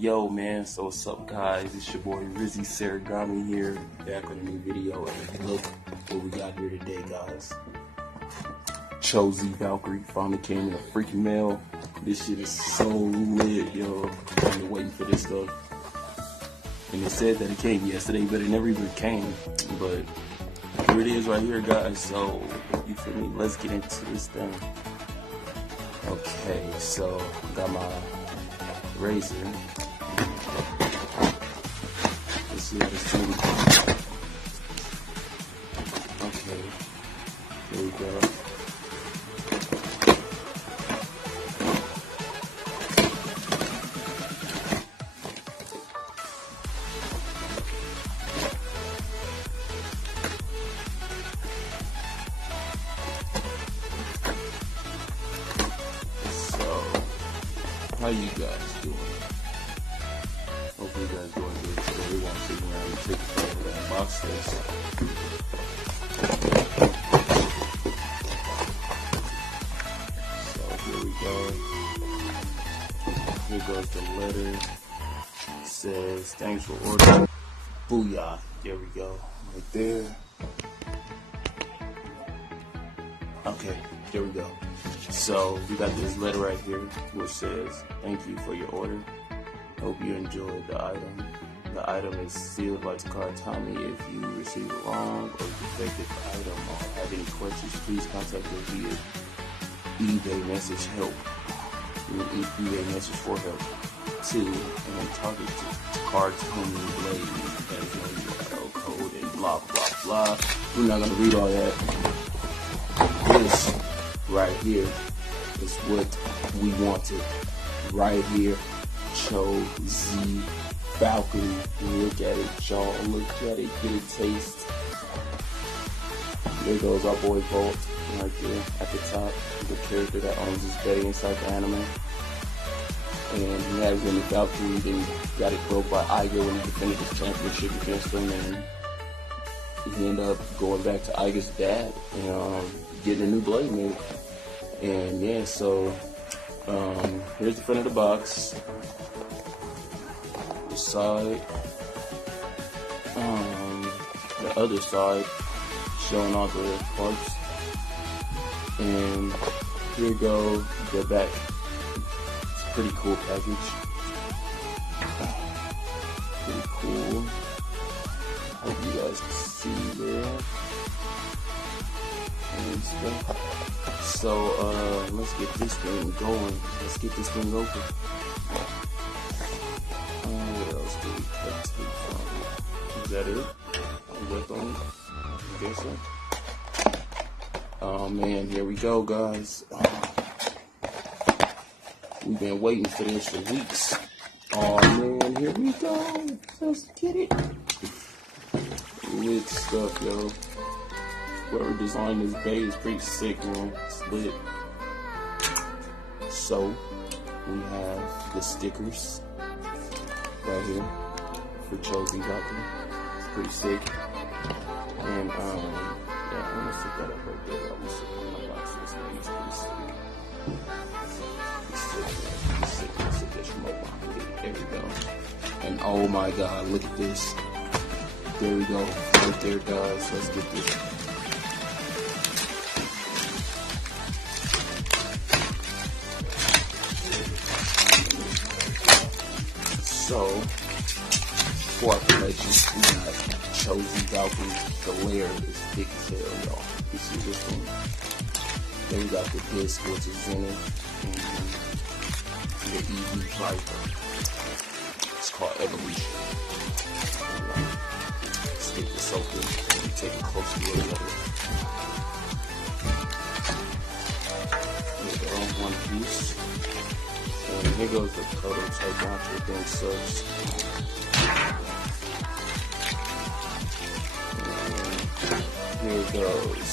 Yo, man, so what's up, guys? It's your boy Rizzy Saragami here, back with a new video. And look what we got here today, guys. Cho-Z VALKRYIE finally came in a freaking mail. This shit is so lit, yo. I've been waiting for this stuff. And it said that it came yesterday, but it never even came. But here it is right here, guys. So, you feel me? Let's get into this thing. Okay, so got my razor. Let's see how this thing goes. Okay, here we go. How you guys doing? Hope you guys doing good today. We want to sit around and take a look at that box this. So here we go. Here goes the letter. It says, thanks for ordering. Booyah. There we go. Right there. Okay, there we go. So we got this letter right here which says, thank you for your order. Hope you enjoyed the item. The item is sealed by Takara Tommy. If you receive it wrong or defective item or have any questions, please contact us via eBay message help. eBay message for help. 2. And target Takara Tommy Blade. That is no URL code and blah blah blah. We're not gonna read all that. This right here is what we wanted. Right here, Cho-Z VALKRYIE. Look at it, y'all. Look at it. Get a taste. There goes our boy Bolt right there at the top. The character that owns his bay inside the anime. And he has in the Valkyrie, then got it broke by Iger when he defended his championship against him, and he ended up going back to Iger's dad and getting a new blade made. And yeah, so here's the front of the box, the side, the other side showing all the parts, and here go the back. It's a pretty cool package, pretty cool. Hope you guys can see there. And stuff. So let's get this thing going. Let's get this thing open. What else do we cut tape from? Is that it? Is that the only? I guess so. Oh man, here we go, guys. We've been waiting for this for weeks. Oh man, here we go. Let's get it. Lit stuff, yo. Whoever designed this bay is pretty sick, man. It's lit. So, we have the stickers right here for Cho-Z VALKRYIE. It's pretty sick. And, yeah, I'm gonna stick that up right there. I'm gonna stick it in my box. This thing's pretty sick. It's sick. Let's stick this remote behind it. There we go. And oh my god, look at this. There we go. Right there, guys. Let's get this. So, for our collections, we got Cho-Z VALKRYIE. The layer is thick as hell, y'all. You see this one? Then we got the disc, which is in it, and the EV Viper. It's called Evolution. Stick this open and take a close look at it. There we go, one piece. And here goes the prototype launcher thing such. And here it goes.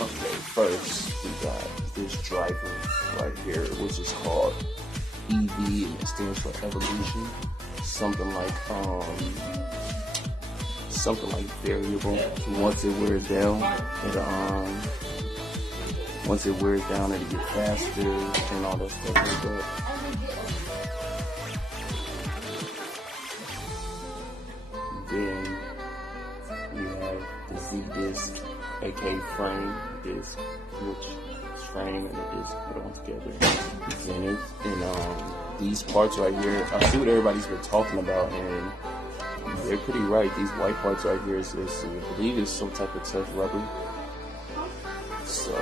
Okay, first we got this driver right here, which is called EV, and it stands for evolution. Something like variable. Once it wears down, it'll get faster and all that stuff like that. Then we have the Z disc, aka frame disc, which is frame and the disc put on together. Zenith. And these parts right here, I see what everybody's been talking about, and they're pretty right. These white parts right here is I believe it's some type of tough rubber. So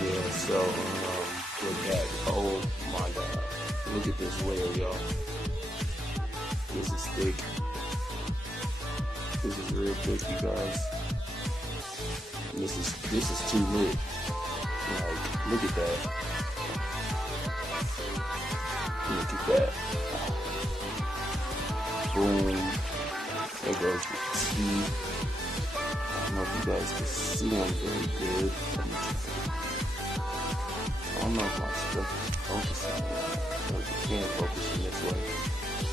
yeah, so with that, oh my god, look at this layer, y'all. This is thick. This is real thick, you guys. This is too lit. Like, look at that. Look at that. Boom. There goes the T. I don't know if you guys can see them very good. I don't know if my stuff is focusing. Or if you can't focus in this way.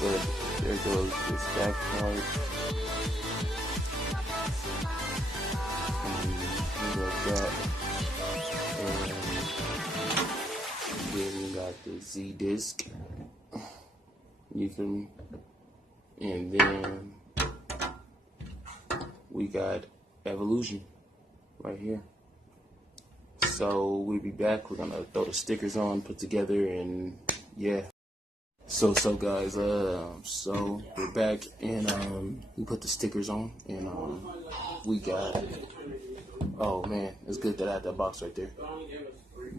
But there goes this back part. That. And then we got the Z disc. You feel me? And then we got evolution right here. So we'll be back. We're gonna throw the stickers on, put together, and yeah. So guys, so we're back, and we put the stickers on, and we got. Oh man, it's good that I had that box right there.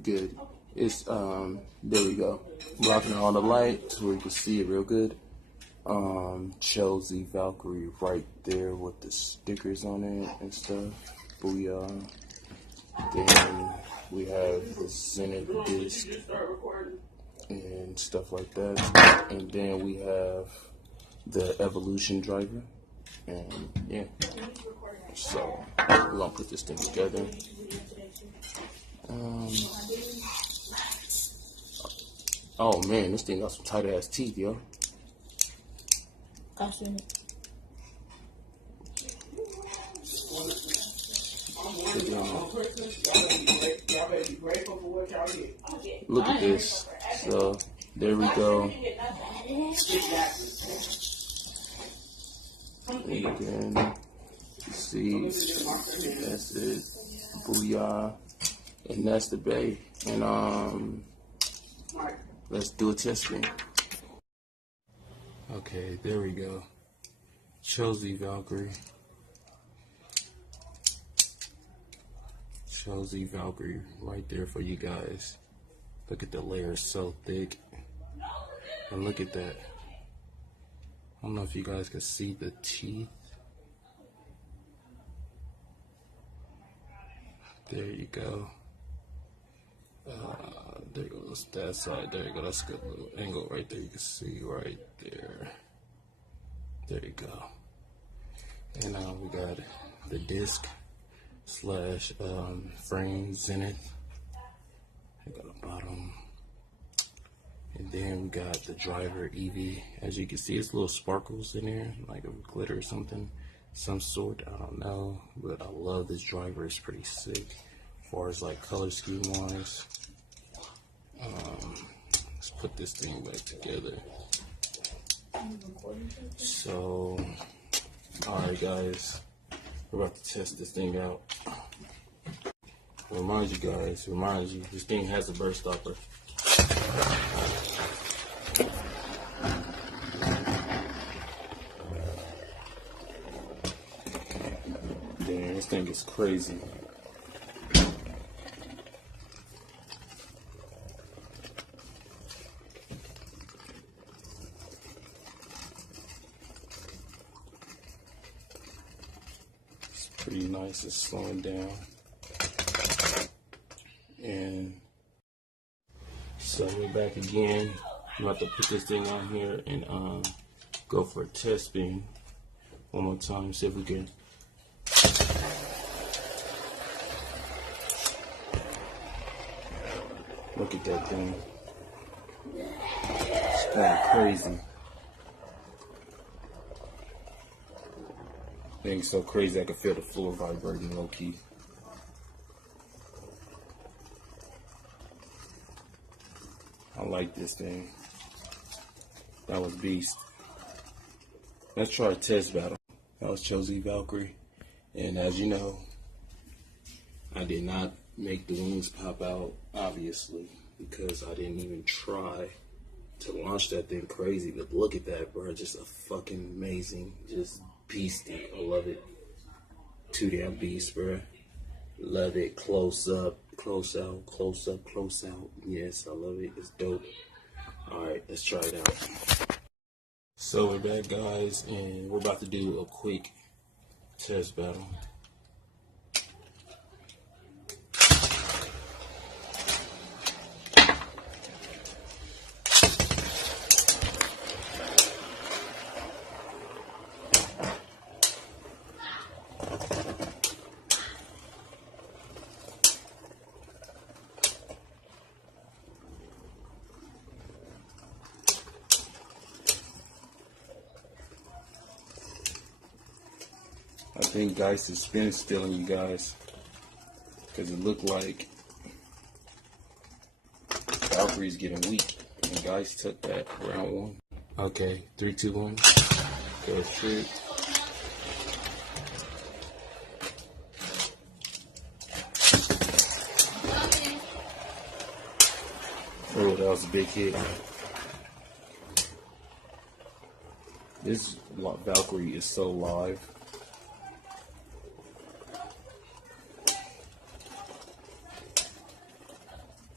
Good. It's there we go. Blocking all the light so you can see it real good. Cho-Z VALKRYIE right there with the stickers on it and stuff. Booyah. Then we have the Zenith disc and stuff like that. And then we have the evolution driver. And yeah. So we're gonna put this thing together. Oh man, this thing got some tight ass teeth, yo. I've seen it. Look at this. So there we go. And again. See, that's it. Booyah. And that's the bay. And let's do a test spin. Okay, there we go. Cho-Z VALKRYIE. Cho-Z VALKRYIE right there for you guys. Look at the layer, so thick. And look at that. I don't know if you guys can see the teeth. There you go. There goes that side. There you go. That's a good little angle right there. You can see right there. There you go. And we got the disc slash frame Zenith. I got the bottom. And then we got the driver EV. As you can see, it's little sparkles in there, like a glitter or something. Some sort, I don't know, but I love this driver. It's pretty sick as far as like color scheme wise. Let's put this thing back together. So, alright guys, we're about to test this thing out. Remind you, this thing has a burst stopper. Damn, this thing is crazy. It's pretty nice. It's slowing down. And so we're back again. I'm about to put this thing on here and go for a test spin. One more time, see if we can. Look at that thing. It's going crazy. Thing's so crazy I can feel the floor vibrating low key. I like this thing. That was beast. Let's try a test battle. That was Cho-Z VALKRYIE. And as you know, I did not make the wings pop out, obviously, because I didn't even try to launch that thing crazy. But look at that, bro. Just a fucking amazing, just beastie. I love it. Too damn beast, bro. Love it. Close up, close out, close up, close out. Yes, I love it. It's dope. Alright, let's try it out. So we're back, guys, and we're about to do a quick test battle. I think Geist is spin stealing you guys, because it looked like Valkyrie's getting weak, and Geist took that round one. Okay, 3, 2, 1, go shoot. Oh, that was a big hit. This Valkyrie is so live.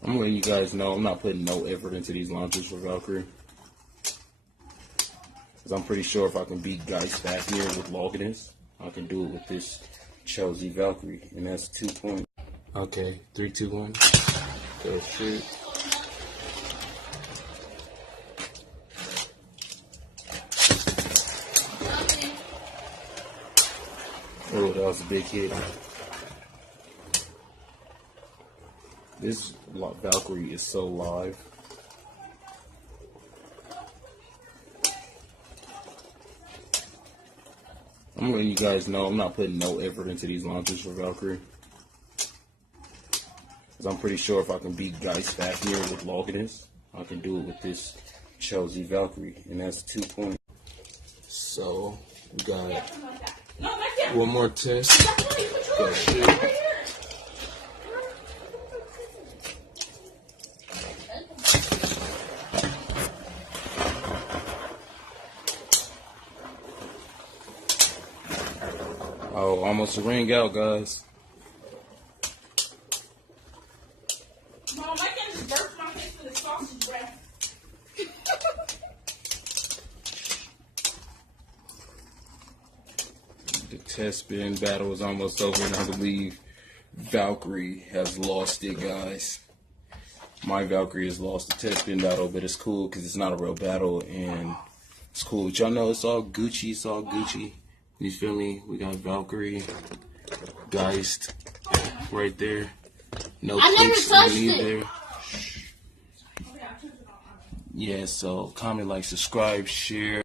I'm letting you guys know I'm not putting no effort into these launches for Valkyrie. Because I'm pretty sure if I can beat Geist back here with Loganus, I can do it with this Cho-Z VALKRYIE. And that's 2 points. Okay, 3, 2, 1. Go shoot. Oh, that was a big hit. This Valkyrie is so live. I'm letting you guys know I'm not putting no effort into these launches for Valkyrie. Because I'm pretty sure if I can beat Geist back here with Loganus, I can do it with this Cho-Z VALKRYIE. And that's 2 points. So, we got one more test. Go shoot. Oh, almost a ring out, guys. Mom, I can just burst my face with a sausage wrap. The test spin battle is almost over, and I believe Valkyrie has lost it, guys. My Valkyrie has lost the test spin battle, but it's cool because it's not a real battle, and it's cool. But y'all know it's all Gucci, it's all Gucci. You feel me? We got Valkyrie, Geist, right there. No clicks on either. Yeah, so comment, like, subscribe, share.